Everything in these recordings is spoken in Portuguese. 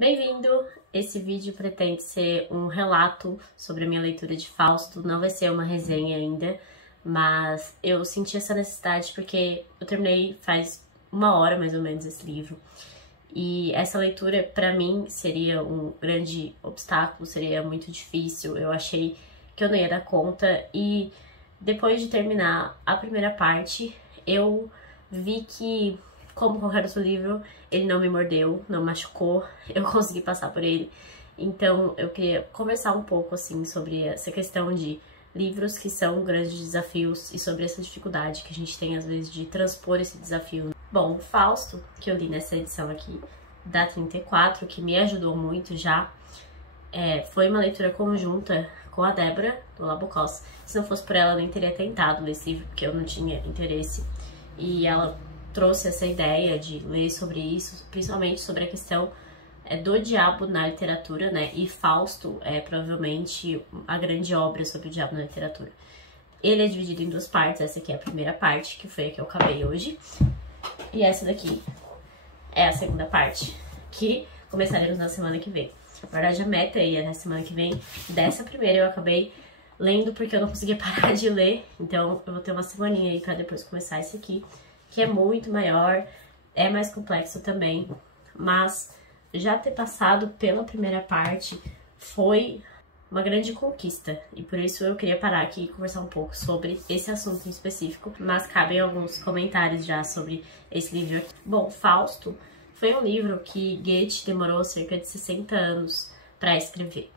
Bem-vindo! Esse vídeo pretende ser um relato sobre a minha leitura de Fausto, não vai ser uma resenha ainda, mas eu senti essa necessidade porque eu terminei faz uma hora mais ou menos esse livro. E essa leitura, para mim, seria um grande obstáculo, seria muito difícil, eu achei que eu não ia dar conta e depois de terminar a primeira parte, eu vi que, como qualquer outro livro, ele não me mordeu, não machucou, eu consegui passar por ele. Então eu queria conversar um pouco assim sobre essa questão de livros que são grandes desafios e sobre essa dificuldade que a gente tem às vezes de transpor esse desafio. Bom, Fausto, que eu li nessa edição aqui da 34, que me ajudou muito já, foi uma leitura conjunta com a Débora, do Labocós. Se não fosse por ela, eu nem teria tentado ler esse livro, porque eu não tinha interesse. E ela trouxe essa ideia de ler sobre isso, principalmente sobre a questão do diabo na literatura, né? E Fausto é provavelmente a grande obra sobre o diabo na literatura. Ele é dividido em duas partes, essa aqui é a primeira parte, que foi a que eu acabei hoje. E essa daqui é a segunda parte, que começaremos na semana que vem. Na verdade, a meta ia na semana que vem. Dessa primeira eu acabei lendo porque eu não conseguia parar de ler, então eu vou ter uma semaninha aí pra depois começar esse aqui, que é muito maior, é mais complexo também, mas já ter passado pela primeira parte foi uma grande conquista, e por isso eu queria parar aqui e conversar um pouco sobre esse assunto em específico, mas cabem alguns comentários já sobre esse livro aqui. Bom, Fausto foi um livro que Goethe demorou cerca de 60 anos para escrever.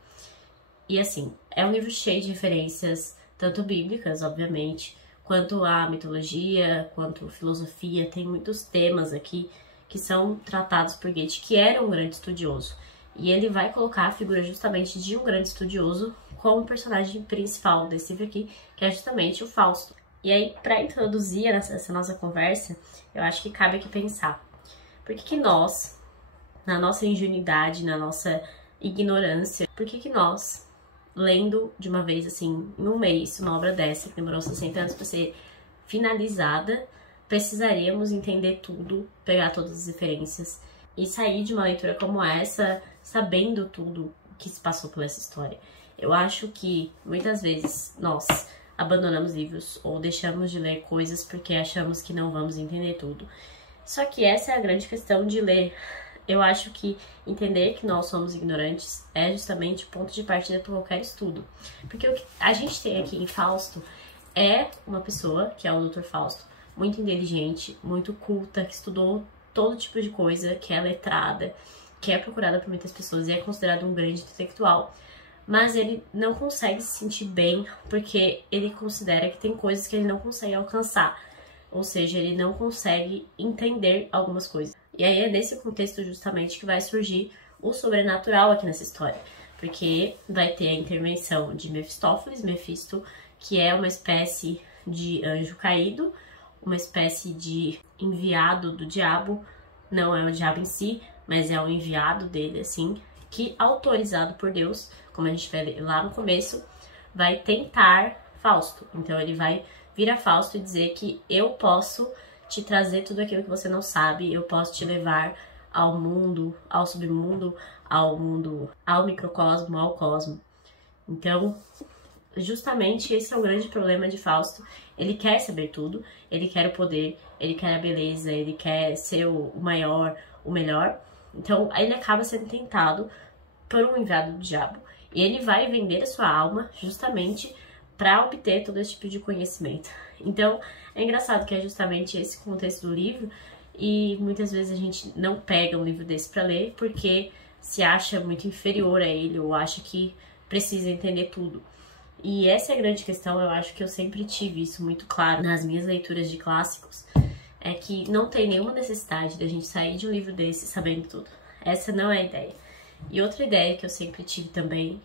E assim, é um livro cheio de referências, tanto bíblicas, obviamente, quanto a mitologia, quanto filosofia. Tem muitos temas aqui que são tratados por Goethe, que era um grande estudioso. E ele vai colocar a figura justamente de um grande estudioso como personagem principal desse livro aqui, que é justamente o Fausto. E aí, para introduzir essa nossa conversa, eu acho que cabe aqui pensar. Por que nós, na nossa ingenuidade, na nossa ignorância, por que nós, lendo de uma vez, assim, em um mês, uma obra dessa, que demorou 60 anos para ser finalizada, precisaríamos entender tudo, pegar todas as referências e sair de uma leitura como essa, sabendo tudo que se passou por essa história. Eu acho que, muitas vezes, nós abandonamos livros ou deixamos de ler coisas porque achamos que não vamos entender tudo. Só que essa é a grande questão de ler. Eu acho que entender que nós somos ignorantes é justamente o ponto de partida para qualquer estudo. Porque o que a gente tem aqui em Fausto é uma pessoa, que é o Dr. Fausto, muito inteligente, muito culta, que estudou todo tipo de coisa, que é letrada, que é procurada por muitas pessoas e é considerado um grande intelectual. Mas ele não consegue se sentir bem porque ele considera que tem coisas que ele não consegue alcançar. Ou seja, ele não consegue entender algumas coisas. E aí é nesse contexto justamente que vai surgir o sobrenatural aqui nessa história. Porque vai ter a intervenção de Mefistófeles, Mefisto, que é uma espécie de anjo caído, uma espécie de enviado do diabo. Não é o diabo em si, mas é o enviado dele, assim, que, autorizado por Deus, como a gente vai ler lá no começo, vai tentar Fausto. Então ele vai vir a Fausto e dizer que eu posso te trazer tudo aquilo que você não sabe, eu posso te levar ao mundo, ao submundo, ao mundo, ao microcosmo, ao cosmo. Então, justamente esse é o grande problema de Fausto. Ele quer saber tudo, ele quer o poder, ele quer a beleza, ele quer ser o maior, o melhor. Então, ele acaba sendo tentado por um enviado do diabo. E ele vai vender a sua alma justamente para obter todo esse tipo de conhecimento. Então, é engraçado que é justamente esse contexto do livro e muitas vezes a gente não pega um livro desse para ler porque se acha muito inferior a ele ou acha que precisa entender tudo. E essa é a grande questão, eu acho que eu sempre tive isso muito claro nas minhas leituras de clássicos, é que não tem nenhuma necessidade da gente sair de um livro desse sabendo tudo. Essa não é a ideia. E outra ideia que eu sempre tive também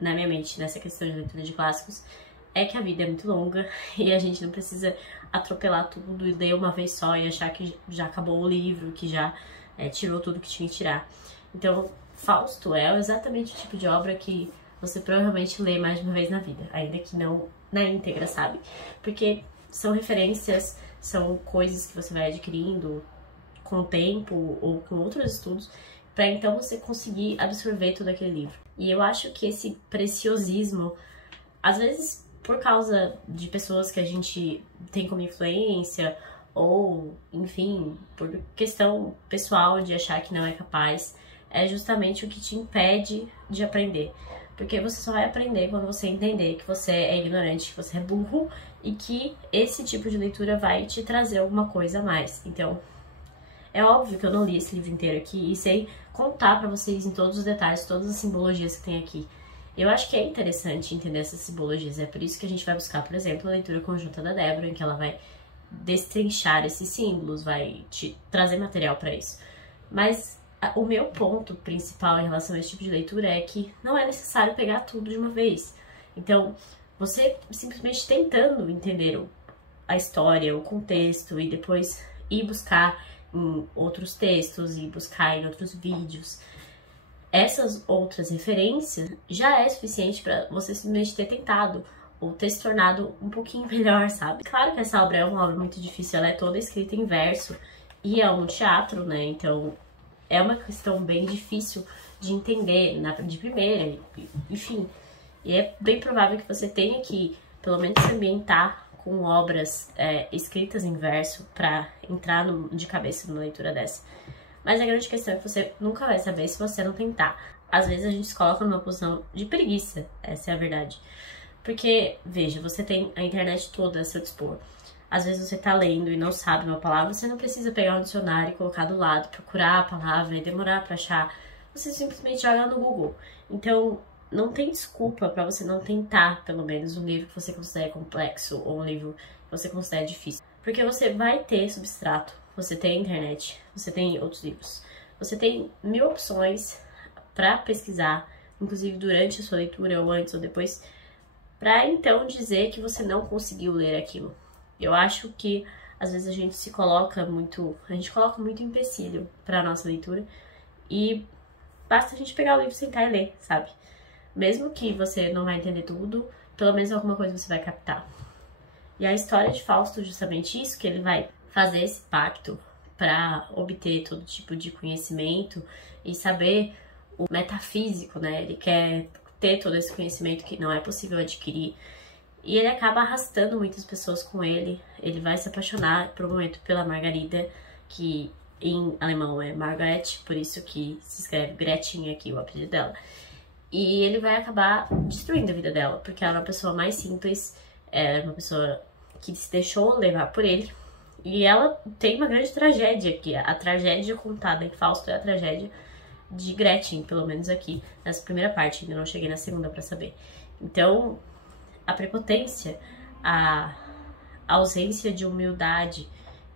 na minha mente, nessa questão de leitura de clássicos, é que a vida é muito longa e a gente não precisa atropelar tudo e ler uma vez só e achar que já acabou o livro, que já tirou tudo que tinha que tirar. Então, Fausto é exatamente o tipo de obra que você provavelmente lê mais de uma vez na vida, ainda que não na íntegra, sabe? Porque são referências, são coisas que você vai adquirindo com o tempo ou com outros estudos para então você conseguir absorver todo aquele livro. E eu acho que esse preciosismo, às vezes por causa de pessoas que a gente tem como influência, ou, enfim, por questão pessoal de achar que não é capaz, é justamente o que te impede de aprender. Porque você só vai aprender quando você entender que você é ignorante, que você é burro e que esse tipo de leitura vai te trazer alguma coisa a mais. Então, é óbvio que eu não li esse livro inteiro aqui e sei contar pra vocês em todos os detalhes, todas as simbologias que tem aqui. Eu acho que é interessante entender essas simbologias, é por isso que a gente vai buscar, por exemplo, a leitura conjunta da Débora, em que ela vai destrinchar esses símbolos, vai te trazer material pra isso. Mas o meu ponto principal em relação a esse tipo de leitura é que não é necessário pegar tudo de uma vez. Então, você simplesmente tentando entender a história, o contexto e depois ir buscar em outros textos e buscar em outros vídeos essas outras referências, já é suficiente para você simplesmente ter tentado ou ter se tornado um pouquinho melhor, sabe? Claro que essa obra é uma obra muito difícil, ela é toda escrita em verso e é um teatro, né? Então é uma questão bem difícil de entender de primeira, enfim. E é bem provável que você tenha que, pelo menos, se ambientar com obras escritas em verso para entrar de cabeça numa leitura dessa. Mas a grande questão é que você nunca vai saber se você não tentar. Às vezes a gente se coloca numa posição de preguiça, essa é a verdade. Porque, veja, você tem a internet toda a seu dispor. Às vezes você tá lendo e não sabe uma palavra, você não precisa pegar um dicionário e colocar do lado, procurar a palavra e demorar pra achar. Você simplesmente joga no Google. Então, não tem desculpa pra você não tentar, pelo menos, um livro que você considere complexo ou um livro que você considere difícil. Porque você vai ter substrato, você tem a internet, você tem outros livros. Você tem 1000 opções pra pesquisar, inclusive durante a sua leitura, ou antes ou depois, pra então dizer que você não conseguiu ler aquilo. Eu acho que às vezes a gente coloca muito empecilho pra nossa leitura e basta a gente pegar o livro, sentar e ler, sabe? Mesmo que você não vai entender tudo, pelo menos alguma coisa você vai captar. E a história de Fausto é justamente isso, que ele vai fazer esse pacto para obter todo tipo de conhecimento e saber o metafísico, né? Ele quer ter todo esse conhecimento que não é possível adquirir. E ele acaba arrastando muitas pessoas com ele. Ele vai se apaixonar por um momento pela Margarida, que em alemão é Margaret, por isso que se escreve Gretchen aqui, o apelido dela. E ele vai acabar destruindo a vida dela, porque ela é uma pessoa mais simples, ela é uma pessoa que se deixou levar por ele. E ela tem uma grande tragédia, que a tragédia contada em Fausto é a tragédia de Gretchen, pelo menos aqui, nessa primeira parte, ainda não cheguei na segunda pra saber. Então, a prepotência, a ausência de humildade,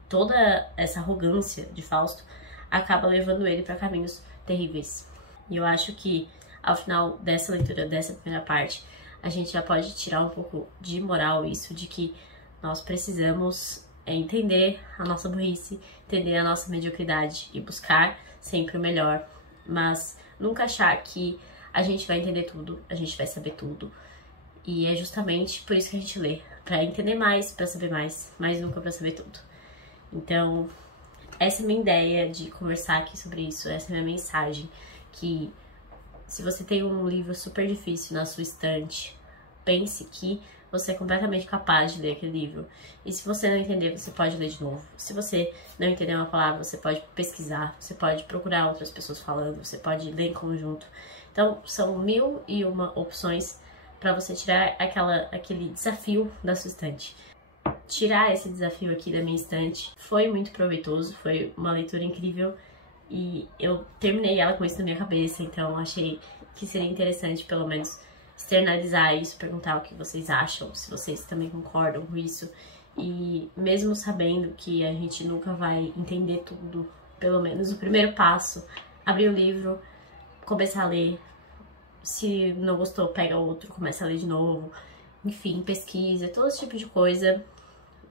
toda essa arrogância de Fausto acaba levando ele para caminhos terríveis. E eu acho que ao final dessa leitura, dessa primeira parte, a gente já pode tirar um pouco de moral isso, de que nós precisamos entender a nossa burrice, entender a nossa mediocridade e buscar sempre o melhor, mas nunca achar que a gente vai entender tudo, a gente vai saber tudo. E é justamente por isso que a gente lê, para entender mais, para saber mais, mas nunca para saber tudo. Então, essa é a minha ideia de conversar aqui sobre isso, essa é a minha mensagem, que se você tem um livro super difícil na sua estante, pense que você é completamente capaz de ler aquele livro. E se você não entender, você pode ler de novo. Se você não entender uma palavra, você pode pesquisar, você pode procurar outras pessoas falando, você pode ler em conjunto. Então, são 1001 opções para você tirar aquele desafio da sua estante. Tirar esse desafio aqui da minha estante foi muito proveitoso, foi uma leitura incrível e eu terminei ela com isso na minha cabeça, então achei que seria interessante pelo menos externalizar isso, perguntar o que vocês acham, se vocês também concordam com isso. E mesmo sabendo que a gente nunca vai entender tudo, pelo menos o primeiro passo, abrir o livro, começar a ler. Se não gostou, pega outro, começa a ler de novo. Enfim, pesquisa, todo esse tipo de coisa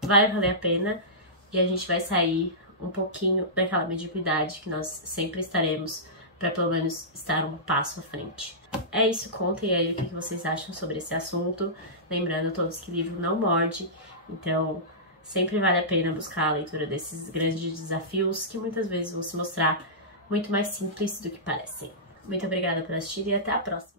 vai valer a pena e a gente vai sair um pouquinho daquela mediocridade que nós sempre estaremos, para pelo menos estar um passo à frente. É isso, contem aí o que vocês acham sobre esse assunto. Lembrando a todos que livro não morde, então sempre vale a pena buscar a leitura desses grandes desafios que muitas vezes vão se mostrar muito mais simples do que parece. Muito obrigada por assistir e até a próxima!